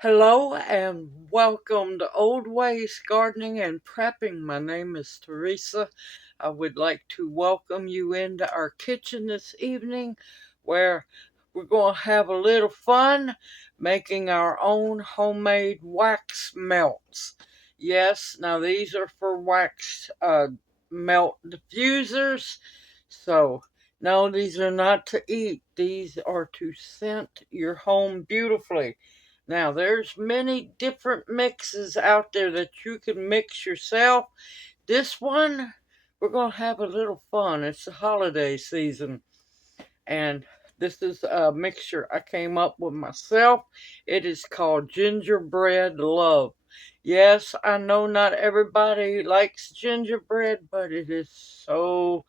Hello and welcome to Old Ways Gardening and Prepping. My name is Teresa. I would like to welcome you into our kitchen this evening where we're going to have a little fun making our own homemade wax melts. Yes, now these are for wax melt diffusers. So, no, these are not to eat. These are to scent your home beautifully. Now, there's many different mixes out there that you can mix yourself. This one, we're going to have a little fun. It's the holiday season, and this is a mixture I came up with myself. It is called Gingerbread Love. Yes, I know not everybody likes gingerbread, but it is so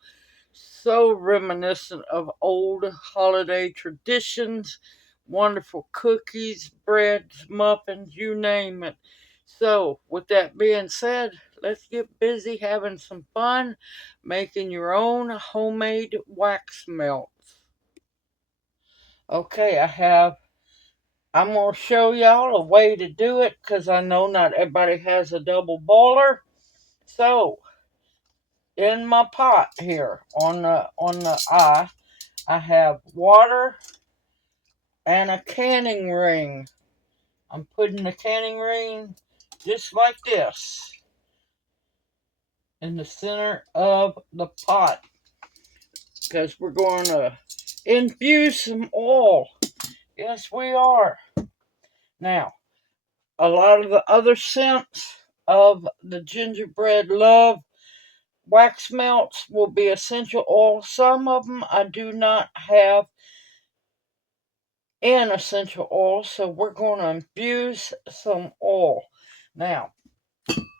reminiscent of old holiday traditions, wonderful cookies, breads, muffins, you name it. So, with that being said, let's get busy having some fun making your own homemade wax melts. Okay, I'm going to show y'all a way to do it because I know not everybody has a double boiler. So, in my pot here on the eye, I have water and a canning ring. I'm putting the canning ring just like this in the center of the pot because we're going to infuse some oil. Yes, we are. Now, a lot of the other scents of the Gingerbread Love wax melts will be essential oil. Some of them I do not have in essential oil, so we're going to infuse some oil. Now,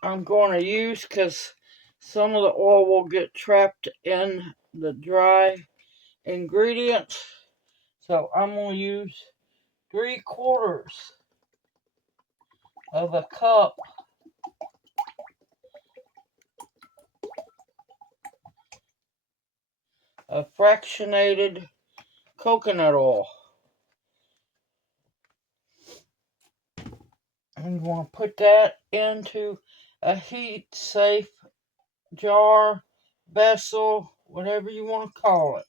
I'm going to use, because some of the oil will get trapped in the dry ingredients, so I'm going to use 3/4 of a cup of fractionated coconut oil. I'm going to put that into a heat safe jar, vessel, whatever you want to call it.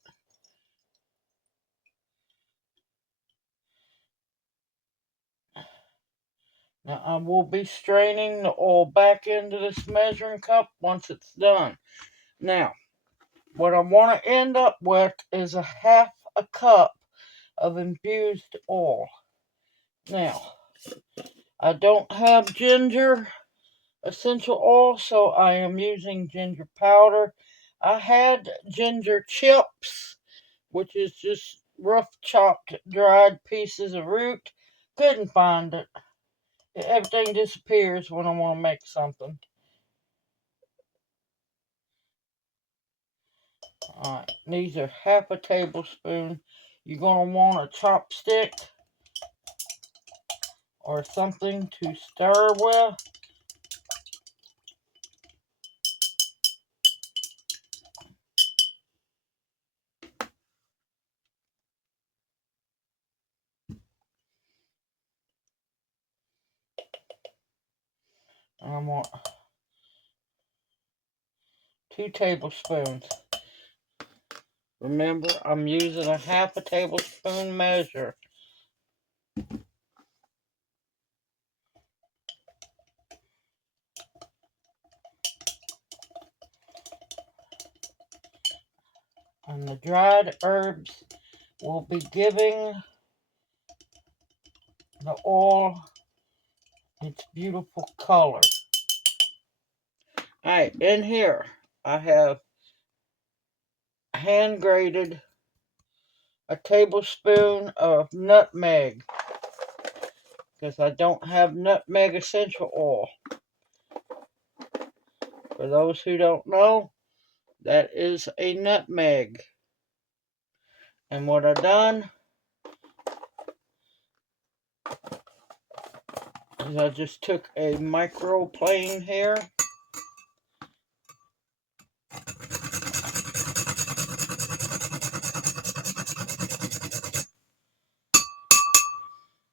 Now I will be straining the oil back into this measuring cup once it's done. Now, what I want to end up with is a half a cup of infused oil. Now, I don't have ginger essential oil, so I am using ginger powder. I had ginger chips, which is just rough chopped dried pieces of root. Couldn't find it. Everything disappears when I want to make something. Alright, these are half a tablespoon. You're going to want a chopstick or something to stir with. I want 2 tablespoons. Remember, I'm using a half a tablespoon measure. And the dried herbs will be giving the oil its beautiful color. Alright, in here I have hand grated a tablespoon of nutmeg, because I don't have nutmeg essential oil. For those who don't know, that is a nutmeg. And what I done is I just took a microplane here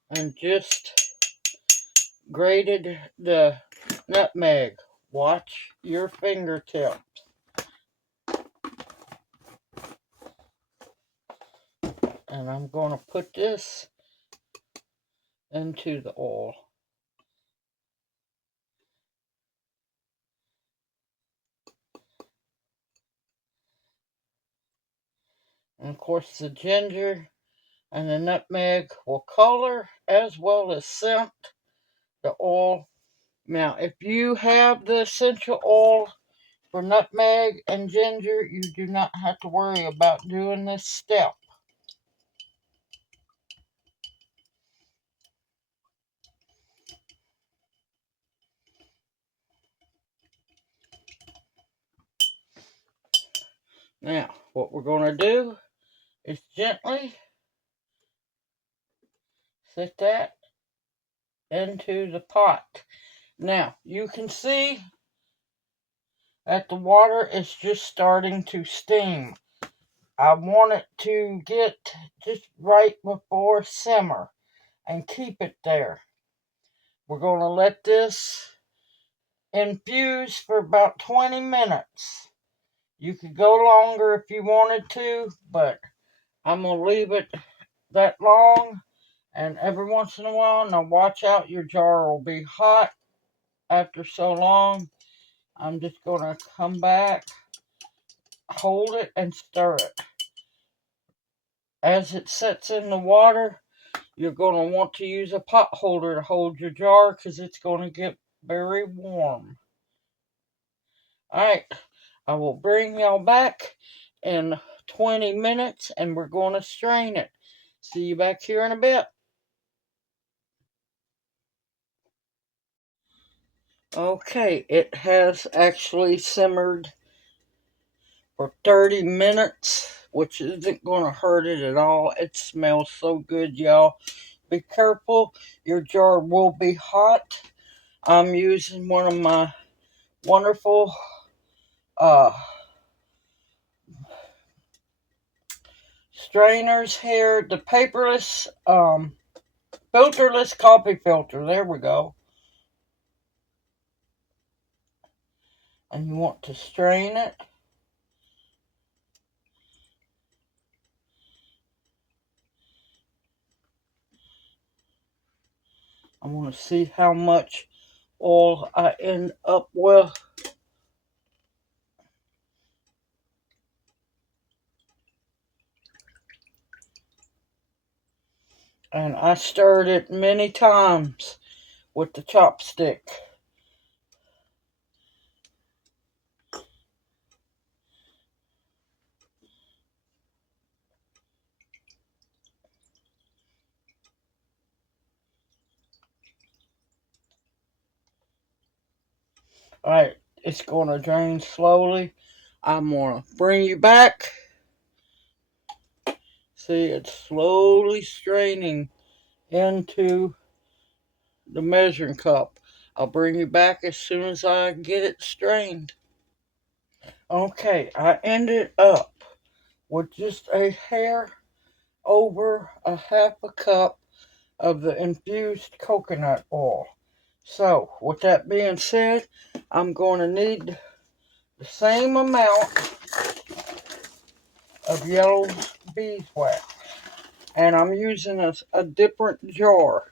and just grated the nutmeg. Watch your fingertip. And I'm going to put this into the oil. And of course the ginger and the nutmeg will color as well as scent the oil. Now, if you have the essential oil for nutmeg and ginger, you do not have to worry about doing this step. Now, what we're going to do is gently set that into the pot. Now, you can see that the water is just starting to steam. I want it to get just right before simmer and keep it there. We're going to let this infuse for about 20 minutes. You could go longer if you wanted to, but I'm going to leave it that long. And every once in a while, now watch out, your jar will be hot after so long. I'm just going to come back, hold it, and stir it. As it sets in the water, you're going to want to use a pot holder to hold your jar because it's going to get very warm. Alright, I will bring y'all back in 20 minutes and we're going to strain it. See you back here in a bit. Okay, it has actually simmered for 30 minutes, which isn't going to hurt it at all. It smells so good, y'all. Be careful, your jar will be hot. I'm using one of my wonderful strainers here, the paperless, filterless coffee filter. There we go. And you want to strain it. I want to see how much oil I end up with. And I stirred it many times with the chopstick. Alright, it's going to drain slowly. I'm going to bring you back. See, it's slowly straining into the measuring cup. I'll bring you back as soon as I get it strained. Okay, I ended up with just a hair over a half a cup of the infused coconut oil. So, with that being said, I'm going to need the same amount of yellow beeswax. And I'm using a different jar.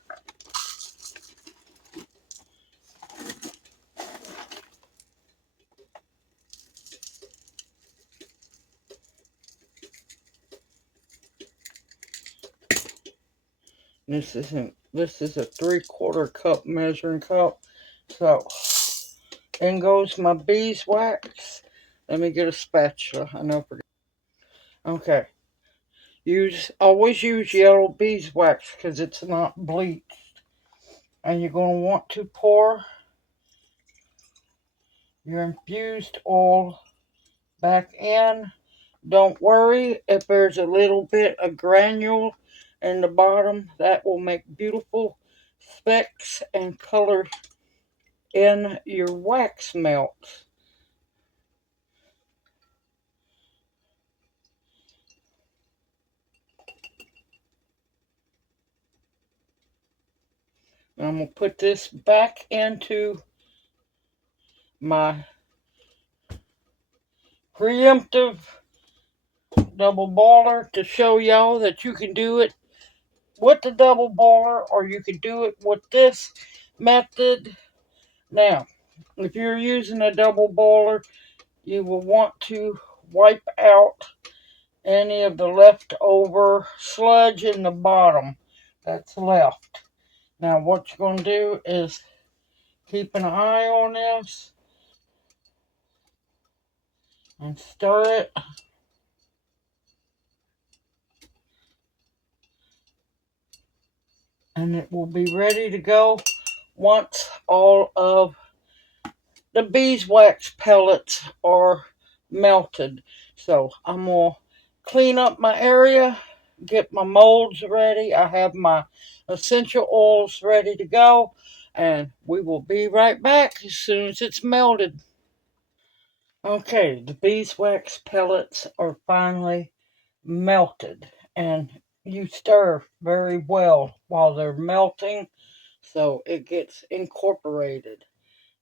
This is a 3/4 cup measuring cup. So, in goes my beeswax. Let me get a spatula. I know. Okay. Always use yellow beeswax because it's not bleached. And you're going to want to pour your infused oil back in. Don't worry if there's a little bit of granule in the bottom. That will make beautiful specks and color in your wax melt. I'm going to put this back into my preemptive double boiler to show y'all that you can do it with the double boiler or you can do it with this method. Now, if you're using a double boiler, you will want to wipe out any of the leftover sludge in the bottom that's left. Now, what you're going to do is keep an eye on this and stir it. And it will be ready to go once all of the beeswax pellets are melted. So I'm going to clean up my area, get my molds ready. I have my essential oils ready to go, and we will be right back as soon as it's melted. Okay, the beeswax pellets are finally melted, and you stir very well while they're melting so it gets incorporated.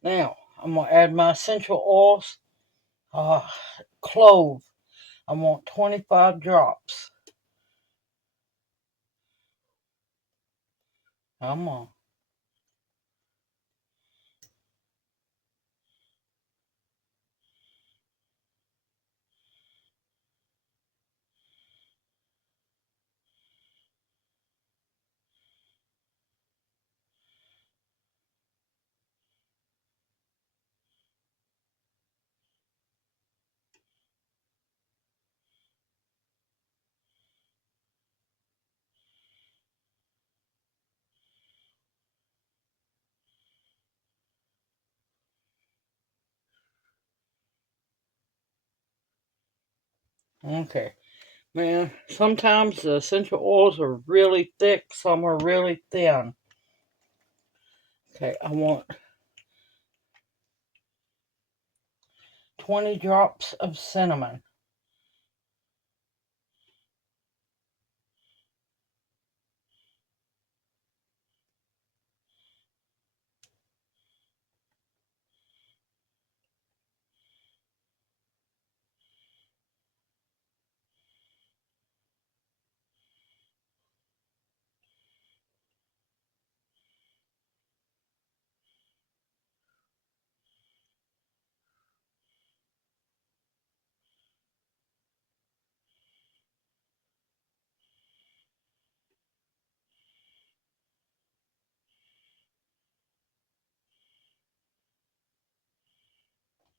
Now, I'm going to add my essential oils. Clove. I want 25 drops. Come on. Okay. Man, sometimes the essential oils are really thick, some are really thin. Okay, I want 20 drops of cinnamon.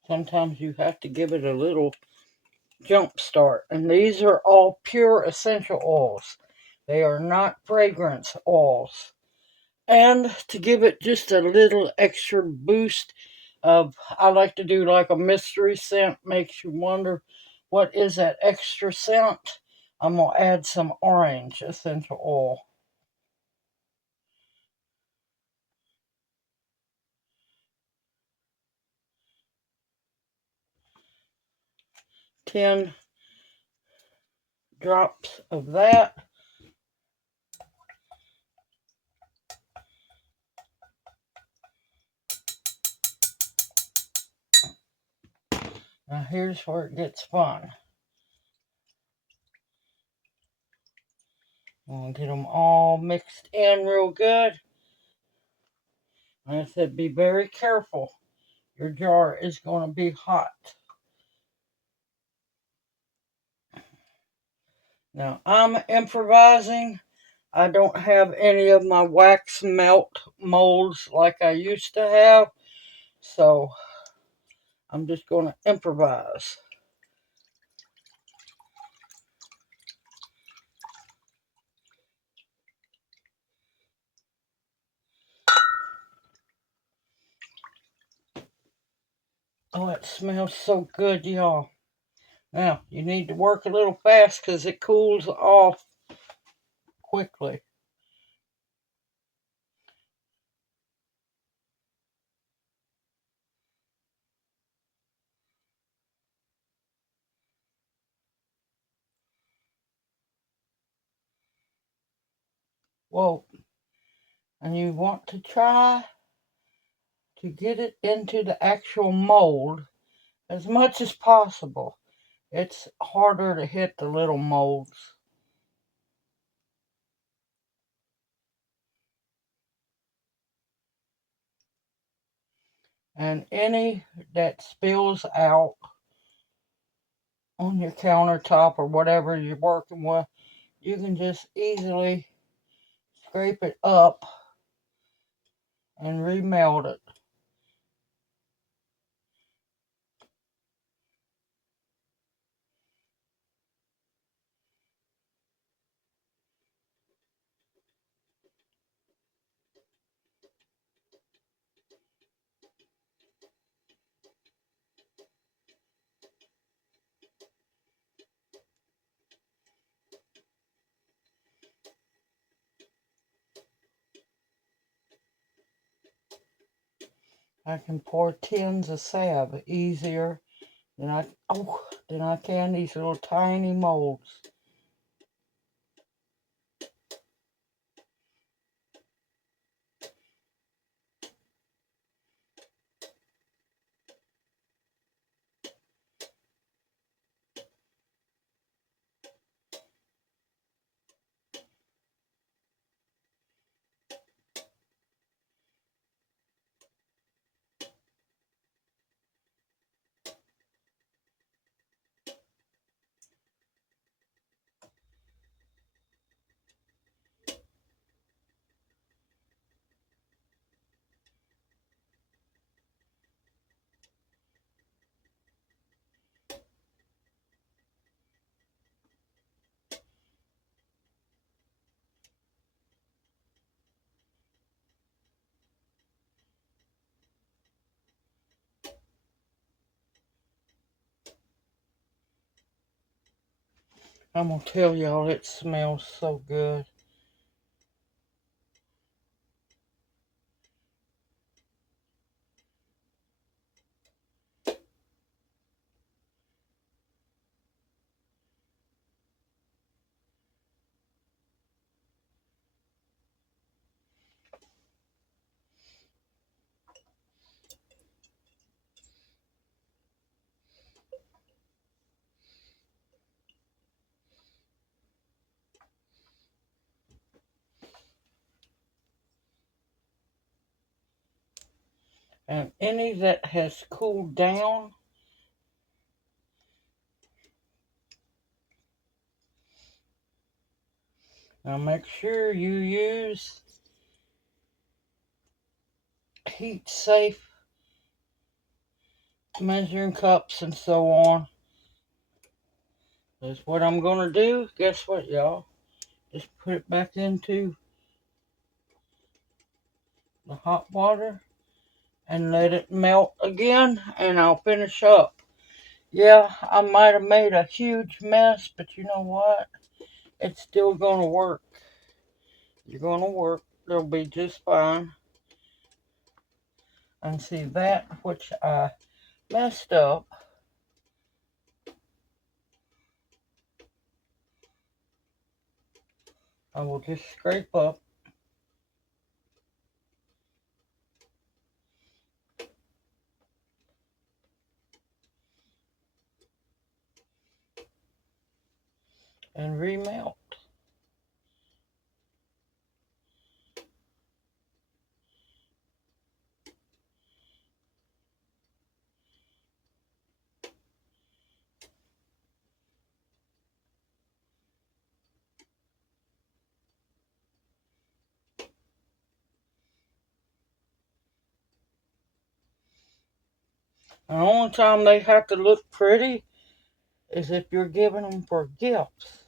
Sometimes you have to give it a little jump start. And these are all pure essential oils. They are not fragrance oils. And to give it just a little extra boost of, I like to do like a mystery scent, makes you wonder what is that extra scent. I'm going to add some orange essential oil. Ten drops of that. Now here's where it gets fun. I'm going to get them all mixed in real good. Like I said, be very careful. Your jar is going to be hot. Now I'm improvising. I don't have any of my wax melt molds like I used to have. So I'm just going to improvise. Oh, it smells so good, y'all. Now, you need to work a little fast because it cools off quickly. Whoa, And you want to try to get it into the actual mold as much as possible. It's harder to hit the little molds. And any that spills out on your countertop or whatever you're working with, you can just easily scrape it up and remelt it. I can pour tins of salve easier than I can these little tiny molds. I'm gonna tell y'all, it smells so good. And any that has cooled down, now make sure you use heat safe measuring cups and so on. That's what I'm gonna do. Guess what, y'all? Just put it back into the hot water and let it melt again, and I'll finish up. Yeah, I might have made a huge mess, but you know what? It's still gonna work. You're gonna work. They'll be just fine. And see that which I messed up, I will just scrape up and remelt. The only time they have to look pretty is if you're giving them for gifts.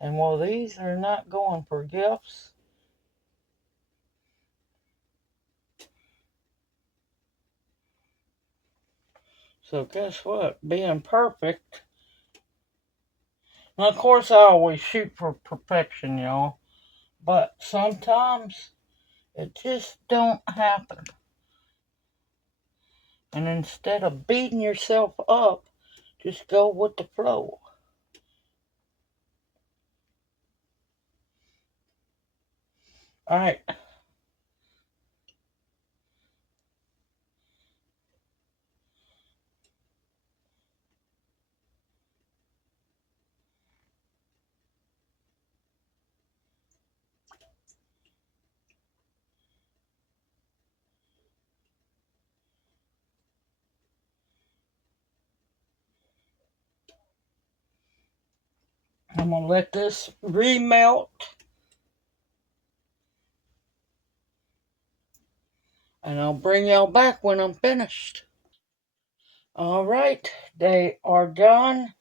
And while these are not going for gifts, so guess what? Being perfect. Now, of course, I always shoot for perfection, y'all. But sometimes it just don't happen. And instead of beating yourself up, just go with the flow. All right. I'm going to let this remelt. And I'll bring y'all back when I'm finished. Alright, they are done.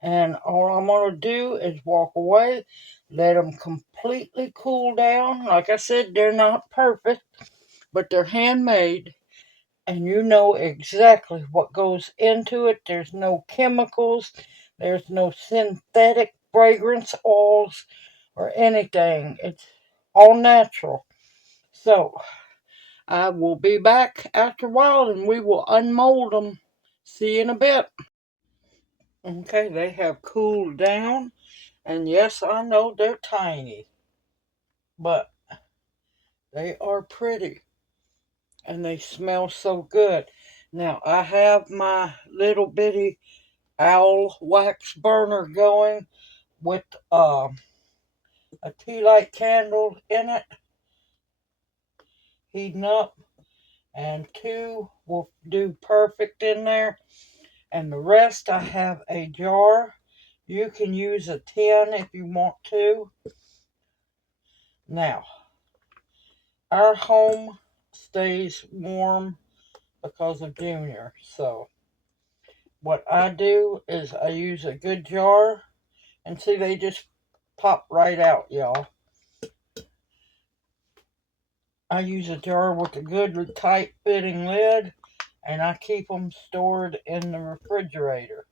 And all I'm going to do is walk away, let them completely cool down. Like I said, they're not perfect, but they're handmade. And you know exactly what goes into it. There's no chemicals. There's no synthetic fragrance oils or anything. It's all natural. So, I will be back after a while and we will unmold them. See you in a bit. Okay, they have cooled down. And yes, I know they're tiny. But they are pretty. And they smell so good. Now, I have my little bitty owl wax burner going with a tea light candle in it, heating up, and 2 will do perfect in there. And the rest, I have a jar. You can use a tin if you want to. Now, our home stays warm because of Junior. So, what I do is I use a good jar. And see, they just pop right out, y'all. I use a jar with a good tight fitting lid, and I keep them stored in the refrigerator.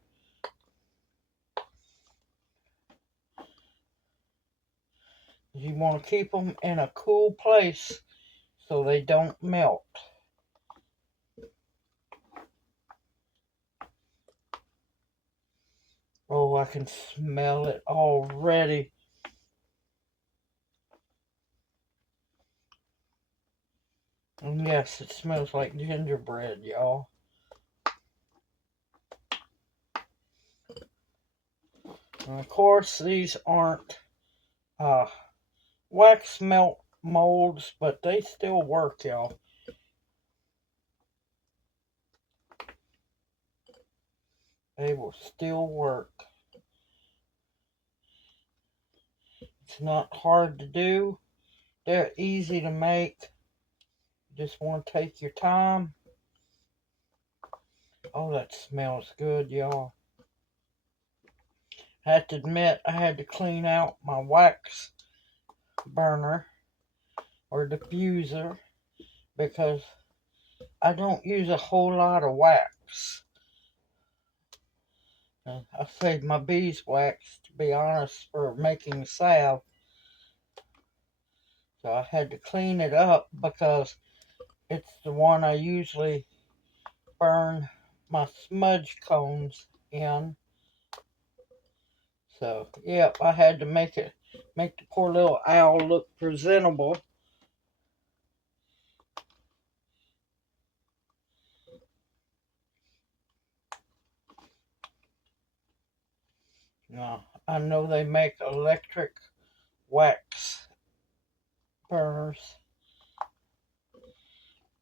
You want to keep them in a cool place so they don't melt. Oh, I can smell it already. And yes, it smells like gingerbread, y'all. And of course, these aren't wax melt molds, but they still work, y'all. They will still work. It's not hard to do. They're easy to make. You just want to take your time. Oh, that smells good, y'all. I have to admit, I had to clean out my wax burner or diffuser because I don't use a whole lot of wax. I saved my beeswax, to be honest, for making salve. So I had to clean it up because it's the one I usually burn my smudge cones in. So, yep, I had to make the poor little owl look presentable. Now, I know they make electric wax burners,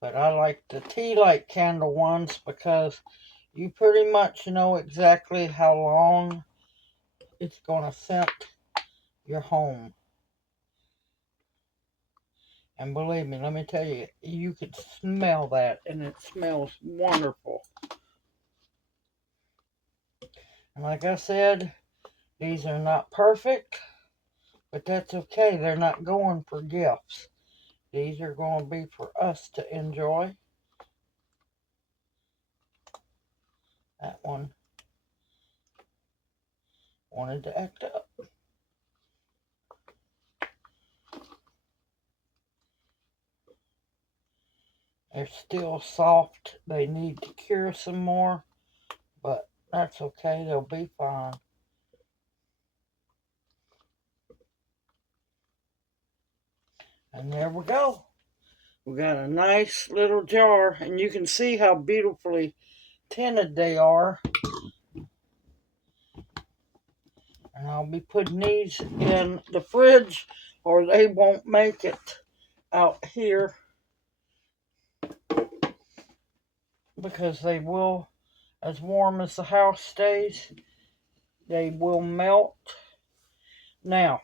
but I like the tea light candle ones because you pretty much know exactly how long it's going to scent your home. And believe me, let me tell you, you can smell that, and it smells wonderful. And like I said, these are not perfect, but that's okay. They're not going for gifts. These are going to be for us to enjoy. That one wanted to act up. They're still soft. They need to cure some more, but that's okay. They'll be fine. And there we go. We got a nice little jar, and you can see how beautifully tinted they are. And I'll be putting these in the fridge, or they won't make it out here, because they will, as warm as the house stays, they will melt. Now,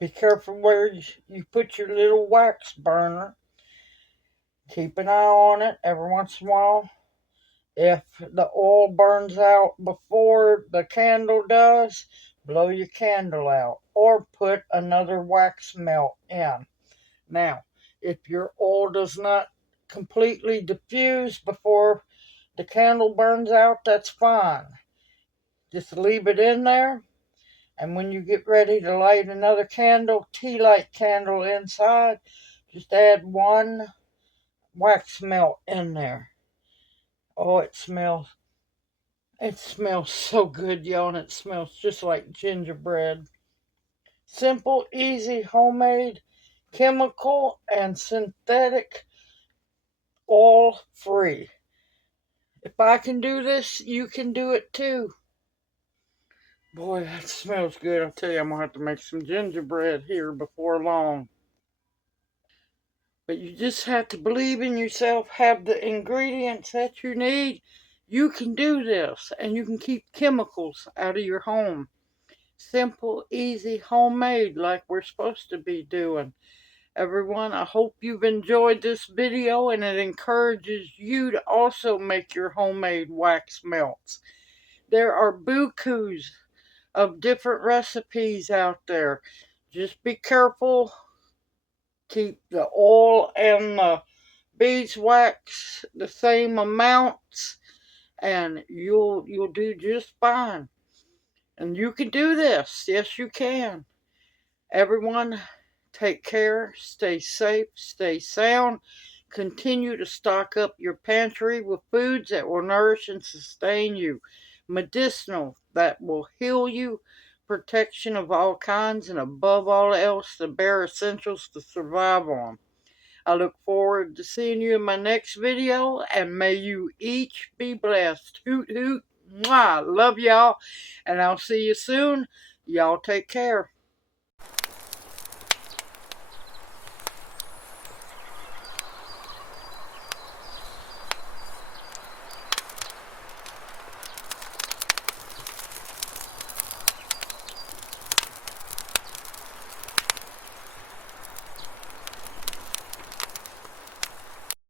be careful where you put your little wax burner. Keep an eye on it every once in a while. If the oil burns out before the candle does, blow your candle out or put another wax melt in. Now, if your oil does not completely diffuse before the candle burns out, that's fine. Just leave it in there, and when you get ready to light another candle, tea light candle inside, just add one wax melt in there. Oh, it smells so good, y'all, and it smells just like gingerbread. Simple, easy, homemade, chemical and synthetic, all free. If I can do this, you can do it too. Boy, that smells good. I'll tell you, I'm going to have to make some gingerbread here before long. But you just have to believe in yourself, have the ingredients that you need. You can do this, and you can keep chemicals out of your home. Simple, easy, homemade, like we're supposed to be doing. Everyone, I hope you've enjoyed this video and it encourages you to also make your homemade wax melts. There are bukus of different recipes out there. Just be careful. Keep the oil and the beeswax the same amounts, and you'll do just fine. And you can do this. Yes, you can. Everyone, take care, stay safe, stay sound. Continue to stock up your pantry with foods that will nourish and sustain you. Medicinal, that will heal you. Protection of all kinds, and above all else, the bare essentials to survive on. I look forward to seeing you in my next video, and may you each be blessed. Hoot, hoot, mwah. Love y'all, and I'll see you soon. Y'all take care.